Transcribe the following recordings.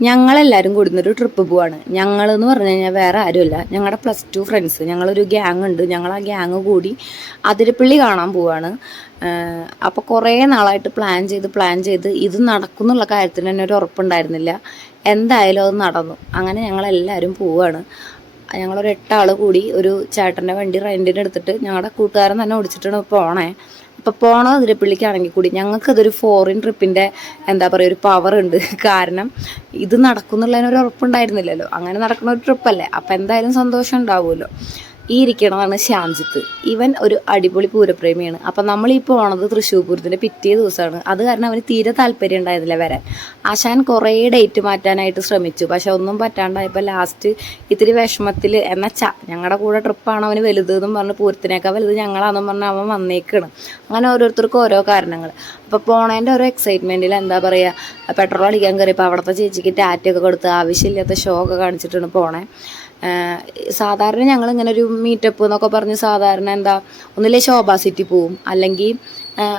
ഞങ്ങളെല്ലാവരും കൂടുന്നൊരു ട്രിപ്പ് പോവാണ്. ഞങ്ങൾ എന്ന് പറഞ്ഞു കഴിഞ്ഞാൽ വേറെ ആരുമില്ല. ഞങ്ങളുടെ പ്ലസ് ടു ഫ്രണ്ട്സ് ഞങ്ങളൊരു ഗ്യാങ് ഉണ്ട്. ഞങ്ങൾ ആ ഗ്യാങ് കൂടി അതിരപ്പള്ളി കാണാൻ പോവാണ്. അപ്പോൾ കുറേ നാളായിട്ട് പ്ലാൻ ചെയ്ത് പ്ലാൻ ചെയ്ത് ഇത് നടക്കുന്നുള്ള കാര്യത്തിന് തന്നെ ഒരു ഉറപ്പുണ്ടായിരുന്നില്ല. എന്തായാലും അത് നടന്നു. അങ്ങനെ ഞങ്ങളെല്ലാവരും പോവാണ്. ഞങ്ങളൊരു എട്ടാൾ കൂടി ഒരു ചേട്ടന്റെ വണ്ടി റെന്റിന് എടുത്തിട്ട് ഞങ്ങളുടെ കൂട്ടുകാരൻ തന്നെ ഓടിച്ചിട്ടാണ് പോണേ. അപ്പോൾ പോണ അതിരപ്പള്ളിക്കാണെങ്കിൽ കൂടി ഞങ്ങൾക്ക് അതൊരു ഫോറിൻ ട്രിപ്പിന്റെ എന്താ പറയുക ഒരു പവർ ഉണ്ട്. കാരണം ഇത് നടക്കുന്നുള്ളതിനൊരു ഉറപ്പുണ്ടായിരുന്നില്ലല്ലോ. അങ്ങനെ നടക്കുന്ന ഒരു ട്രിപ്പല്ലേ അപ്പോൾ എന്തായാലും സന്തോഷം ഉണ്ടാവുമല്ലോ. ഈ ഇരിക്കണതാണ് ശ്യാംജിത്ത്. ഇവൻ ഒരു അടിപൊളി പൂരപ്രേമിയാണ്. അപ്പം നമ്മൾ ഈ പോണത് തൃശ്ശൂർ പൂരത്തിന്റെ പിറ്റേ ദിവസമാണ്. അത് കാരണം അവന് തീരെ താല്പര്യം ഉണ്ടായിരുന്നില്ല വരാൻ. ആശാൻ കുറേ ഡേറ്റ് മാറ്റാനായിട്ട് ശ്രമിച്ചു. പക്ഷെ ഒന്നും പറ്റാണ്ടായപ്പോൾ ലാസ്റ്റ് ഇത്തിരി വിഷമത്തിൽ എന്നുവെച്ചാ ഞങ്ങളുടെ കൂടെ ട്രിപ്പാണ് അവന് വലുത് എന്നും പറഞ്ഞ് പൂരത്തിനേക്കാൾ വലുത് ഞങ്ങളാണെന്നും പറഞ്ഞ് അവൻ വന്നേക്കാണ്. അങ്ങനെ ഓരോരുത്തർക്കും ഓരോ കാരണങ്ങൾ അപ്പോൾ പോണേന്റെ ഓരോ എക്സൈറ്റ്മെന്റിൽ എന്താ പറയുക പെട്രോൾ അടിക്കാൻ കയറിയപ്പോൾ അവിടുത്തെ ചേച്ചിക്ക് ടാറ്റൊക്കെ കൊടുത്ത് ആവശ്യമില്ലാത്ത ഷോ ഒക്കെ കാണിച്ചിട്ടാണ് പോണേ. സാധാരണ ഞങ്ങൾ ഇങ്ങനെ ഒരു മീറ്റപ്പ് എന്നൊക്കെ പറഞ്ഞ് സാധാരണ എന്താ ഒന്നില്ലേ ശോഭ സിറ്റി പോവും. അല്ലെങ്കിൽ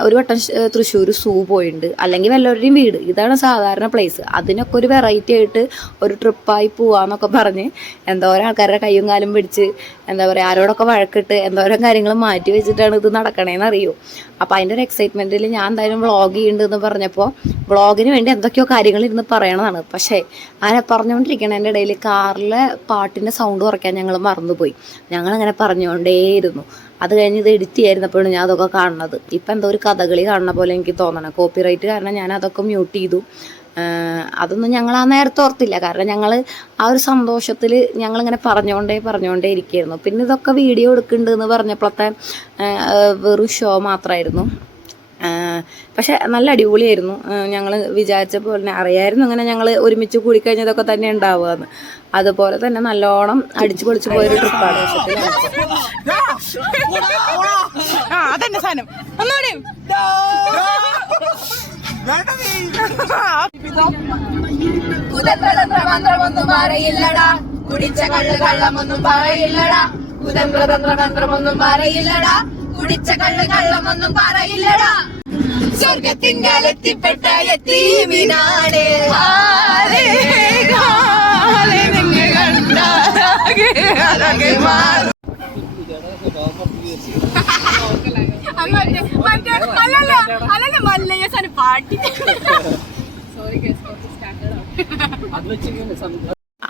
ഒരു വട്ടം തൃശ്ശൂർ സൂ പോയിണ്ട്. അല്ലെങ്കിൽ വല്ലവരുടെയും വീട്. ഇതാണ് സാധാരണ പ്ലേസ് അതിനൊക്കെ ഒരു വെറൈറ്റി ആയിട്ട് ഒരു ട്രിപ്പായി പോവാന്നൊക്കെ പറഞ്ഞ് എന്തോരം ആൾക്കാരുടെ കൈയും കാലും പിടിച്ച് എന്താ പറയുക ആരോടൊക്കെ വഴക്കിട്ട് എന്തോരം കാര്യങ്ങൾ മാറ്റി വെച്ചിട്ടാണ് ഇത് നടക്കണേന്ന് അറിയൂ. അപ്പോൾ അതിന്റെ ഒരു എക്സൈറ്റ്മെന്റിൽ ഞാൻ എന്തായാലും വ്ളോഗ് ചെയ്യുന്നുണ്ടെന്ന് പറഞ്ഞപ്പോൾ വ്ളോഗിന് വേണ്ടി എന്തൊക്കെയോ കാര്യങ്ങൾ ഇരുന്ന് പറയണതാണ്. പക്ഷേ അങ്ങനെ പറഞ്ഞുകൊണ്ടിരിക്കണതിന്റെ ഇടയിൽ കാറിലെ പാട്ടിന്റെ സൗണ്ട് കുറയ്ക്കാൻ ഞങ്ങൾ മറന്നുപോയി. ഞങ്ങളങ്ങനെ പറഞ്ഞുകൊണ്ടേയിരുന്നു അത് കഴിഞ്ഞ് ഇത് എഡിറ്റ് ചെയ്യായിരുന്നപ്പോഴാണ് ഞാൻ അതൊക്കെ കാണുന്നത്. ഇപ്പം എന്തോ ഒരു കഥകളി കാണുന്ന പോലെ എനിക്ക് തോന്നണം. കോപ്പിറൈറ്റ് കാരണം ഞാൻ അതൊക്കെ മ്യൂട്ട് ചെയ്തു. അതൊന്നും ഞങ്ങൾ ആ നേരത്തെ ഓർത്തില്ല. കാരണം ഞങ്ങൾ ആ ഒരു സന്തോഷത്തിൽ ഞങ്ങളിങ്ങനെ പറഞ്ഞുകൊണ്ടേ പറഞ്ഞുകൊണ്ടേ ഇരിക്കുകയായിരുന്നു. പിന്നെ ഇതൊക്കെ വീഡിയോ എടുക്കുന്നുണ്ട് എന്ന് പറഞ്ഞപ്പോഴത്തെ വെറും ഷോ മാത്രമായിരുന്നു. പക്ഷെ നല്ല അടിപൊളിയായിരുന്നു. ഞങ്ങൾ വിചാരിച്ച പോലെ തന്നെ അറിയായിരുന്നു. അങ്ങനെ ഞങ്ങൾ ഒരുമിച്ച് കൂടിക്കഴിഞ്ഞതൊക്കെ തന്നെ ഉണ്ടാവുക അതുപോലെ തന്നെ നല്ലോണം അടിച്ചു പൊളിച്ചു പോയൊരു ട്രിപ്പാണ് ആ അതന്നെ സാധനം. ഒന്നുകൂടി കുതന്ത്രതന്ത്രമന്ത്രമൊന്നും പറയില്ലടാ കുടിച്ച കള്ള് കള്ളമൊന്നും പറയില്ലടാ. കുതന്ത്രതന്ത്രമന്ത്രമൊന്നും പറയില്ലടാ കുടിച്ച കള്ള് കള്ളമൊന്നും പറയില്ലടാ. സ്വർഗത്തിങ്കലെത്തിപ്പെട്ട എത്തീമിനാണ് കണ്ടാലാകെ അഴകെ മാറും. മറ്റേ മറ്റേ അല്ലല്ല അല്ലല്ല മല്ലയ്യ സാധനം പാട്ടി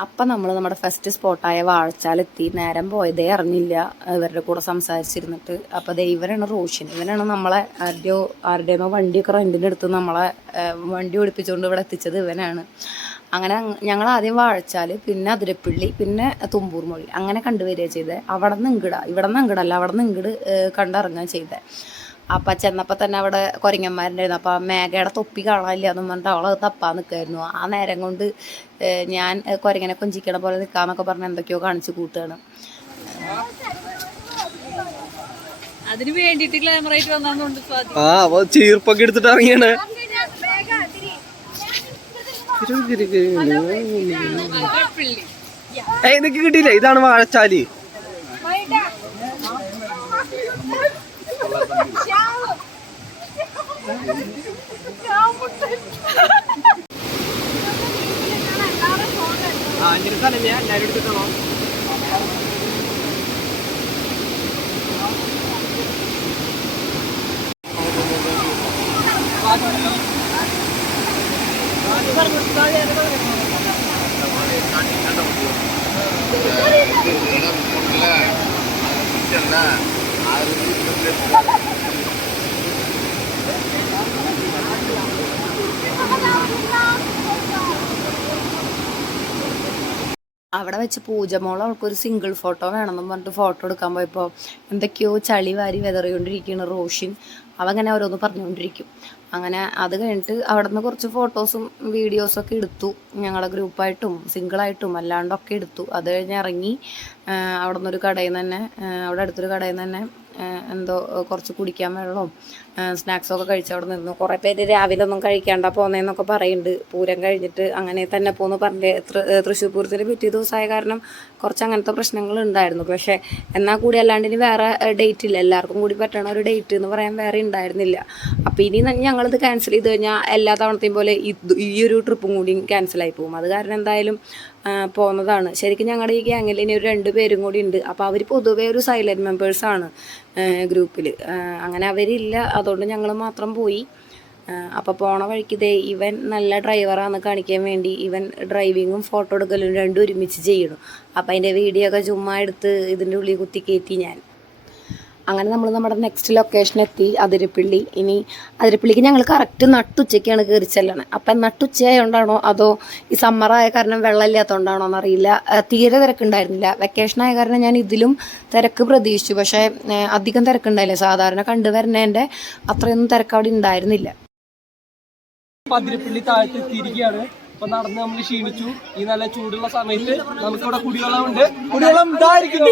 അപ്പം നമ്മൾ നമ്മുടെ ഫസ്റ്റ് സ്പോട്ടായ വാഴച്ചാലെത്തി. നേരം പോയതേ അറിഞ്ഞില്ല. ഇവരുടെ കൂടെ സംസാരിച്ചിരുന്നിട്ട്. അപ്പൊ അതെ ഇവരാണ് റോഷൻ ഇവനാണ് നമ്മളെ ആരുടെയോ ആരുടെയോ വണ്ടിയൊക്കെ റെന്റിന്റെ അടുത്ത് നമ്മളെ വണ്ടി ഓടിപ്പിച്ചുകൊണ്ട് ഇവിടെ എത്തിച്ചത് ഇവനാണ്. അങ്ങനെ ഞങ്ങൾ ആദ്യം വാഴച്ചാൽ പിന്നെ അതിരപ്പിള്ളി പിന്നെ തുമ്പൂർ മൊഴി അങ്ങനെ കണ്ടുവരിക ചെയ്തത് അവിടെ നിന്ന് ഇങ്കിട. ഇവിടെ നിന്ന് ഇങ്കിടല്ല അവിടെ നിന്ന് ഇങ്ങട് ഏഹ്, കണ്ടിറങ്ങുക ചെയ്തത് അപ്പം ചെന്നപ്പോൾ തന്നെ അവിടെ കുരങ്ങന്മാരുണ്ടായിരുന്നു. അപ്പം മേഘയുടെ തൊപ്പി കാണാനില്ല എന്നും പറഞ്ഞിട്ട് അവളത് തപ്പാൻ നിൽക്കായിരുന്നു ആ നേരം കൊണ്ട് ഞാൻ കൊരങ്ങനെ കൊഞ്ചിക്കണ പോലെ നിൽക്കാന്നൊക്കെ പറഞ്ഞ് എന്തൊക്കെയോ കാണിച്ചു കൂട്ടുകയാണ് അതിന് വേണ്ടിട്ട് ഗ്ലാമറായിട്ട് വന്നോണ്ട് സ്വാതി. ആ അപ്പൊ ചീർപ്പൊക്കെ എടുത്തിട്ട് ഇറങ്ങിയാണ്. ഏയ് നിനക്ക് കിട്ടിയില്ല? ഇതാണ് വാഴച്ചാലി. അവിടെ വെച്ച് പൂജമോൾ അവൾക്കൊരു സിംഗിൾ ഫോട്ടോ വേണമെന്നും പറഞ്ഞിട്ട് ഫോട്ടോ എടുക്കാൻ പോയപ്പോൾ എന്തൊക്കെയോ ചളി വാരി വിതറിക്കൊണ്ടിരിക്കുകയാണ് റോഷിൻ. അവങ്ങനെ ഓരോന്ന് പറഞ്ഞുകൊണ്ടിരിക്കും. അങ്ങനെ അത് കഴിഞ്ഞിട്ട് അവിടെ നിന്ന് കുറച്ച് ഫോട്ടോസും വീഡിയോസും വീഡിയോസൊക്കെ എടുത്തു. ഞങ്ങളുടെ ഗ്രൂപ്പായിട്ടും സിംഗിളായിട്ടും അല്ലാണ്ടൊക്കെ എടുത്തു. അത് കഴിഞ്ഞ് ഇറങ്ങി അവിടെ നിന്നൊരു കടയിൽ നിന്ന് തന്നെ അവിടെ അടുത്തൊരു കടയിൽ നിന്ന് തന്നെ എന്തോ കുറച്ച് കുടിക്കാൻ വെള്ളവും സ്നാക്സൊക്കെ ഒക്കെ കഴിച്ച് അവിടെ നിന്നു. കുറേ പേര് രാവിലെ ഒന്നും കഴിക്കാണ്ട പോന്നേന്നൊക്കെ പറയുന്നുണ്ട് പൂരം കഴിഞ്ഞിട്ട് അങ്ങനെ തന്നെ പോന്ന് പറഞ്ഞ് തൃശ്ശൂർ പൂരത്തിന് പിറ്റേ ദിവസമായ കാരണം കുറച്ച് അങ്ങനത്തെ പ്രശ്നങ്ങൾ ഉണ്ടായിരുന്നു. പക്ഷേ എന്നാൽ കൂടി അല്ലാണ്ട് ഇനി വേറെ ഡേറ്റ് ഇല്ല. എല്ലാവർക്കും കൂടി പറ്റണ ഒരു ഡേറ്റ് എന്ന് പറയാൻ വേറെ ഉണ്ടായിരുന്നില്ല. അപ്പോൾ ഇനി ന- ഞങ്ങളിത് ക്യാൻസൽ ചെയ്ത് കഴിഞ്ഞാൽ എല്ലാ തവണത്തെയും പോലെ ഇത് ഈ ഒരു ട്രിപ്പും കൂടി ക്യാൻസലായി പോകും. അത് കാരണം എന്തായാലും പോകുന്നതാണ് ശരിക്കും ഞങ്ങളുടെ ഈ ഗ്യാങ്ങിൽ ഇനി ഒരു രണ്ട് പേരും കൂടി ഉണ്ട് അപ്പോൾ അവർ പൊതുവേ ഒരു സൈലന്റ് മെമ്പേഴ്സാണ് ഗ്രൂപ്പിൽ അങ്ങനെ അവരില്ല. അതുകൊണ്ട് ഞങ്ങൾ മാത്രം പോയി. അപ്പോൾ പോണ വഴിക്ക് ദേ ഇവൻ നല്ല ഡ്രൈവറാണെന്ന് കാണിക്കാൻ വേണ്ടി ഇവൻ ഡ്രൈവിങ്ങും ഫോട്ടോ എടുക്കലും രണ്ടും ഒരുമിച്ച് ചെയ്യണം. അപ്പം അതിന്റെ വീഡിയോ ഒക്കെ ചുമ്മാ എടുത്ത് ഇതിന്റെ ഉള്ളിൽ കുത്തി കയറ്റി ഞാൻ. അങ്ങനെ നമ്മൾ നമ്മുടെ നെക്സ്റ്റ് ലൊക്കേഷൻ എത്തി അതിരപ്പള്ളി. ഇനി അതിരപ്പള്ളിക്ക് ഞങ്ങൾ കറക്റ്റ് നട്ടുച്ചയ്ക്കാണ് കയറി ചെല്ലണത് അപ്പം നട്ടുച്ചയായോണ്ടാണോ അതോ ഈ സമ്മറായ കാരണം വെള്ളമില്ലാത്തതുകൊണ്ടാണോ എന്നറിയില്ല തീരെ തിരക്കുണ്ടായിരുന്നില്ല. വെക്കേഷൻ ആയ കാരണം ഞാൻ ഇതിലും തിരക്ക് പ്രതീക്ഷിച്ചു. പക്ഷേ അധികം തിരക്കുണ്ടായില്ല. സാധാരണ കണ്ടുവരുന്നതിന്റെ അത്രയൊന്നും തിരക്ക് അവിടെ ഉണ്ടായിരുന്നില്ല. പതിരപ്പള്ളി താഴത്ത് തിരികെയാണ് ഇപ്പൊ നടന്ന് നമ്മൾ ക്ഷീണിച്ചു. ഈ നല്ല ചൂടുള്ള സമയത്ത് നമുക്കിവിടെ കുടിവെള്ളം ഉണ്ട് കുടിവെള്ളം ഇതായിരിക്കുന്നു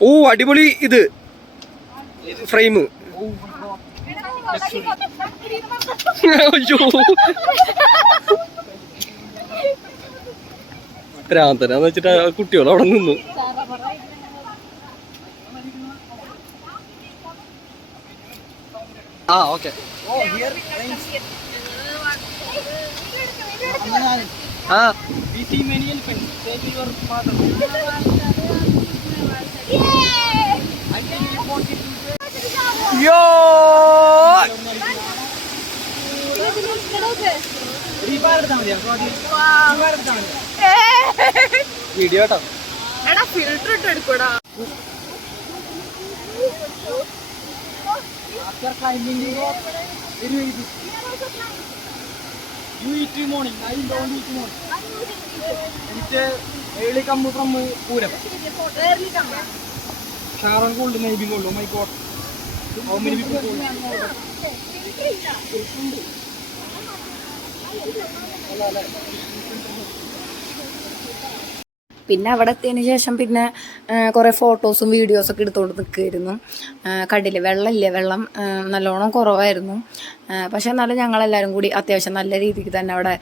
ഓ അടിപൊളി ഇത്. ഫ്രെയിം അയ്യോ. എന്ന് വെച്ചിട്ട് കുട്ടികൾ അവിടെ നിന്നു. ആ ഓക്കെ. ആ. യോ. വീഡിയോ കേട്ടോ എടാ ഫിൽറ്റർ ഇട്ട് എടുക്കൂടാ early come from Puram. Sharon Gold, maybe Gold. Oh my God. How many people Gold? പിന്നെ അവിടെ എത്തിയതിന് ശേഷം പിന്നെ കുറേ ഫോട്ടോസും വീഡിയോസൊക്കെ എടുത്തുകൊണ്ട് നിൽക്കുമായിരുന്നു കണ്ടില്ലേ വെള്ളമില്ലേ വെള്ളം നല്ലോണം കുറവായിരുന്നു. പക്ഷേ എന്നാലും ഞങ്ങളെല്ലാവരും കൂടി അത്യാവശ്യം നല്ല രീതിക്ക് തന്നെ അവിടെ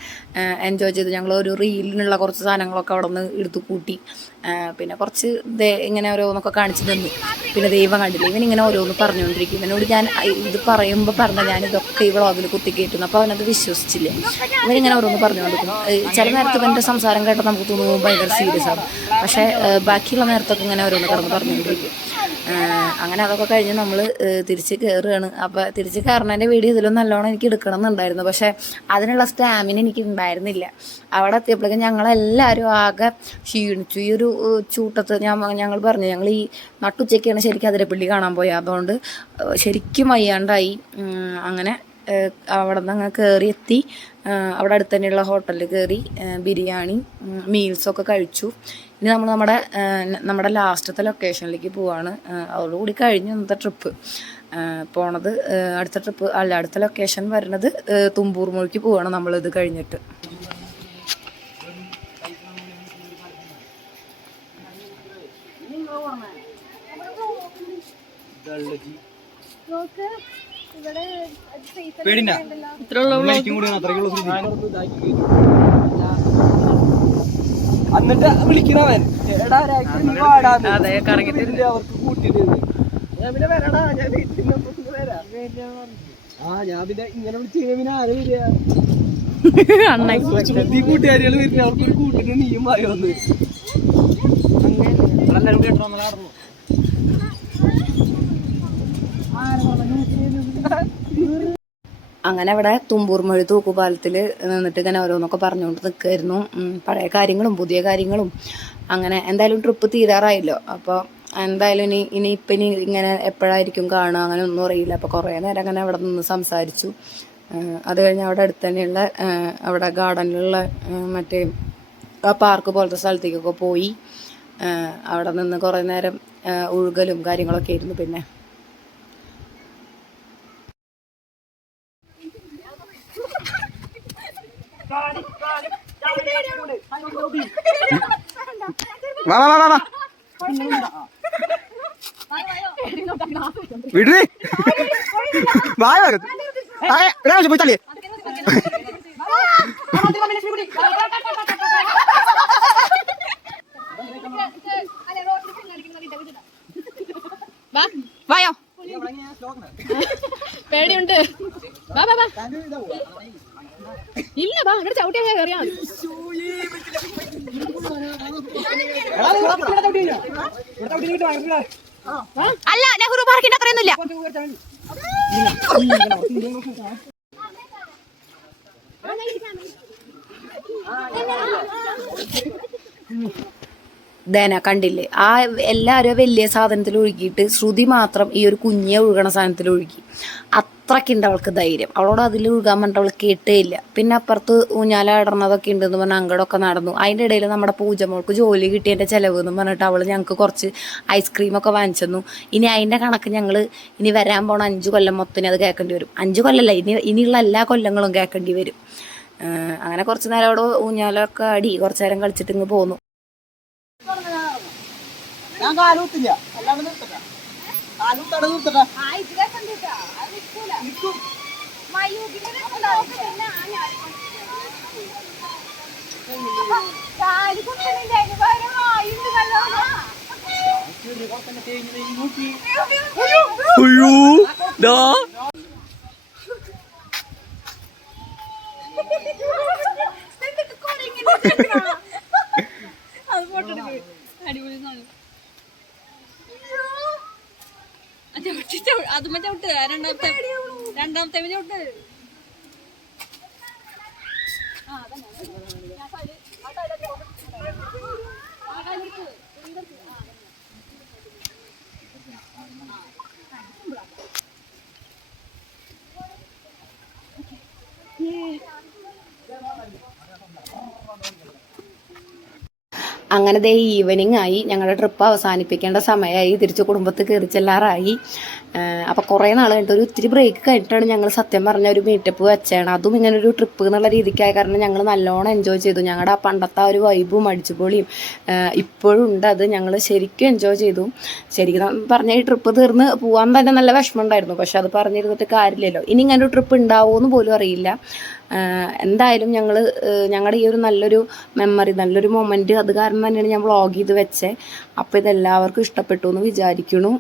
എൻജോയ് ചെയ്തു. ഞങ്ങൾ ഒരു റീലിനുള്ള കുറച്ച് സാധനങ്ങളൊക്കെ അവിടെ നിന്ന് എടുത്തു കൂട്ടി. പിന്നെ കുറച്ച് ദേ ഇങ്ങനെ ഓരോന്നൊക്കെ കാണിച്ചു തന്നു. പിന്നെ ദൈവം കണ്ടില്ല ഇവൻ ഇങ്ങനെ ഓരോന്ന് പറഞ്ഞുകൊണ്ടിരിക്കും. ഇവനോട് ഞാൻ ഇത് പറയുമ്പോൾ പറഞ്ഞ ഞാൻ ഇതൊക്കെ ഈ വ്ളോഗിൽ കുത്തിക്കേറ്റുന്നു. അപ്പോൾ അവനത് വിശ്വസിച്ചില്ല? ഇവനിങ്ങനെ ഓരോന്ന് പറഞ്ഞുകൊണ്ടിരിക്കും ചില നേരത്ത് ഇവന്റെ സംസാരം കേട്ടാൽ നമുക്ക് തോന്നുന്നു ഭയങ്കര സീരിയസ് പക്ഷേ പക്ഷെ ബാക്കിയുള്ള നേരത്തൊക്കെ ഇങ്ങനെ ഓരോന്ന് കിടന്ന് പറഞ്ഞുകൊണ്ടിരിക്കും. അങ്ങനെ അതൊക്കെ കഴിഞ്ഞ് നമ്മൾ തിരിച്ച് കയറുകയാണ് അപ്പോൾ തിരിച്ച് കയറണേന്റെ വീഡിയോ ഇതിലും നല്ലോണം എനിക്ക് എടുക്കണം എന്നുണ്ടായിരുന്നു പക്ഷേ അതിനുള്ള സ്റ്റാമിന എനിക്ക് ഉണ്ടായിരുന്നില്ല. അവിടെ എത്തിയപ്പോഴേക്കും ഞങ്ങളെല്ലാവരും ആകെ ക്ഷീണിച്ചു. ഈ ഒരു ചൂട്ടത്ത് ഞാൻ ഞങ്ങൾ പറഞ്ഞു ഞങ്ങൾ ഈ നട്ടുച്ചയ്ക്കാണ് ശരിക്കും അതിരപ്പള്ളി കാണാൻ പോയത് അതുകൊണ്ട് ശരിക്കും വയ്യാണ്ടായി. അങ്ങനെ അവിടെ നിന്ന് അങ്ങ് കയറി എത്തി അവിടെ അടുത്ത് തന്നെയുള്ള ഹോട്ടലിൽ കയറി ബിരിയാണി മീൽസൊക്കെ കഴിച്ചു. ഇനി നമ്മൾ നമ്മുടെ നമ്മുടെ ലാസ്റ്റത്തെ ലൊക്കേഷനിലേക്ക് പോവാണ്. അതോടുകൂടി കഴിഞ്ഞു ഇന്നത്തെ ട്രിപ്പ് പോണത് അടുത്ത ട്രിപ്പ് അല്ല അടുത്ത ലൊക്കേഷൻ വരുന്നത് തുമ്പൂർ മൊഴിക്ക് പോവാണ് നമ്മളിത് കഴിഞ്ഞിട്ട്. പേടിണ്ട എന്നിട്ട് വിളിക്കണവൻ. എടാ അവർക്ക് കൂട്ടിയിട്ട് ഞാൻ പിന്നെ വരടാ ഞാൻ വീട്ടിൽ വരാം. ആ ഞാൻ പിന്നെ ഇങ്ങനെ വിളിച്ചു കഴിഞ്ഞാൽ പിന്നെ ആരും വരിക? ഈ കൂട്ടുകാരികൾ വരുന്ന അവർക്ക് ഒരു കൂട്ടിന് നീയും പറയുമെന്ന് എല്ലാവരും കേട്ടോ നടന്നു അങ്ങനെ അവിടെ തുമ്പൂർ മൊഴി തൂക്കുപാലത്തിൽ നിന്നിട്ട് ഇങ്ങനെ ഓരോന്നൊക്കെ പറഞ്ഞുകൊണ്ട് നിൽക്കുമായിരുന്നു പഴയ കാര്യങ്ങളും പുതിയ കാര്യങ്ങളും. അങ്ങനെ എന്തായാലും ട്രിപ്പ് തീരാറായല്ലോ. അപ്പോൾ എന്തായാലും ഇനി ഇനി ഇപ്പം ഇനി ഇങ്ങനെ എപ്പോഴായിരിക്കും കാണുക അങ്ങനെ ഒന്നും അറിയില്ല. അപ്പോൾ കുറേ നേരം അങ്ങനെ അവിടെ നിന്ന് സംസാരിച്ചു. അത് കഴിഞ്ഞ് അവിടെ അടുത്ത് തന്നെയുള്ള അവിടെ ഗാർഡനിലുള്ള മറ്റേ ആ പാർക്ക് പോലത്തെ സ്ഥലത്തേക്കൊക്കെ പോയി. അവിടെ നിന്ന് കുറേ നേരം ഒഴുകലും കാര്യങ്ങളൊക്കെ ആയിരുന്നു പിന്നെ. വാ വാ വാ വാ വിടേ വായ വായോ. പേടിയുണ്ട്. വാ വാ വാ ഇല്ല വാ ഇവിടെ ചവിട്ടിയാ കയറിയാ മതി അല്ല നെഹ്റു പാർക്കിന്റെ അത്രയൊന്നുമില്ല. ദേന കണ്ടില്ലേ? ആ എല്ലാവരും വലിയ സാധനത്തിൽ ഒഴുകിയിട്ട് ശ്രുതി മാത്രം ഈ ഒരു കുഞ്ഞെ ഒഴുകണ സാധനത്തിൽ ഒഴുകി. അത്രയ്ക്കുണ്ട് അവൾക്ക് ധൈര്യം. അവളോട് അതിൽ ഒഴുകാൻ പറഞ്ഞിട്ട് അവൾ കേട്ടേ ഇല്ല. പിന്നെ അപ്പുറത്ത് ഊഞ്ഞാല ഇടണതൊക്കെ ഉണ്ടെന്ന് പറഞ്ഞാൽ അങ്ങടൊക്കെ നടന്നു. അതിന്റെ ഇടയിൽ നമ്മുടെ പൂജമോൾക്ക് ജോലി കിട്ടിയതിന്റെ ചിലവ് എന്ന് പറഞ്ഞിട്ട് അവൾ ഞങ്ങൾക്ക് കുറച്ച് ഐസ്ക്രീമൊക്കെ വാങ്ങിച്ചു തന്നു. ഇനി അതിന്റെ കണക്ക് ഞങ്ങൾ ഇനി വരാൻ പോണ അഞ്ച് കൊല്ലം മൊത്തം അത് കേൾക്കേണ്ടി വരും. അഞ്ച് കൊല്ലമല്ല ഇനി ഇനിയുള്ള എല്ലാ കൊല്ലങ്ങളും കേൾക്കേണ്ടി വരും. അങ്ങനെ കുറച്ച് നേരം അവിടെ ഊഞ്ഞാലൊക്കെ അടി കുറച്ച് നേരം കളിച്ചിട്ട് ഇങ്ങ് പോന്നു. ഞാൻ കാലൂത്തില്ല അല്ലാണ്ട് നിർത്തട്ടെ കാലൂത്തട നിർത്തട്ടെ അയ്യോ ദാ. അത് ഫോട്ടോ എടുക്ക് അടിപൊളി ആ രണ്ടാമത്തെ. രണ്ടാമത്തെ ചവിട്ട് അങ്ങനെ ഈവനിങ് ആയി. ഞങ്ങളുടെ ട്രിപ്പ് അവസാനിപ്പിക്കേണ്ട സമയമായി. തിരിച്ച് കുടുംബത്ത് കയറി ചെല്ലാറായി. അപ്പോൾ കുറേ നാൾ കഴിഞ്ഞിട്ട് ഒരു ഇത്തിരി ബ്രേക്ക് കഴിഞ്ഞിട്ടാണ് ഞങ്ങൾ സത്യം പറഞ്ഞ ഒരു മീറ്റപ്പ് വെച്ചാണ് അതും ഇങ്ങനെ ഒരു ട്രിപ്പ് എന്നുള്ള രീതിക്കായ കാരണം ഞങ്ങൾ നല്ലോണം എൻജോയ് ചെയ്തു. ഞങ്ങളുടെ ആ പണ്ടത്തെ ആ ഒരു വൈബും അടിച്ചുപൊളിയും ഇപ്പോഴും ഉണ്ട്. അത് ഞങ്ങൾ ശരിക്കും എൻജോയ് ചെയ്തു. ശരിക്കും പറഞ്ഞ ഈ ട്രിപ്പ് തീർന്ന് പോവാൻ തന്നെ നല്ല വിഷമമുണ്ടായിരുന്നു. പക്ഷെ അത് പറഞ്ഞിരുന്നിട്ട് കാര്യമില്ലല്ലോ. ഇനി ഇങ്ങനൊരു ട്രിപ്പ് ഉണ്ടാവുമെന്ന് പോലും അറിയില്ല. എന്തായാലും ഞങ്ങൾ ഞങ്ങളുടെ ഈ ഒരു നല്ലൊരു മെമ്മറി നല്ലൊരു മൊമെന്റ് അത് കാരണം തന്നെയാണ് ഞാൻ വ്ളോഗ് ചെയ്ത് വെച്ചേ. അപ്പോൾ ഇതെല്ലാവർക്കും ഇഷ്ടപ്പെട്ടു എന്ന് വിചാരിക്കുന്നു.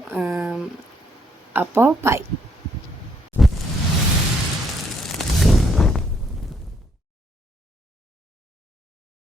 അപ്പോൾ ബൈ.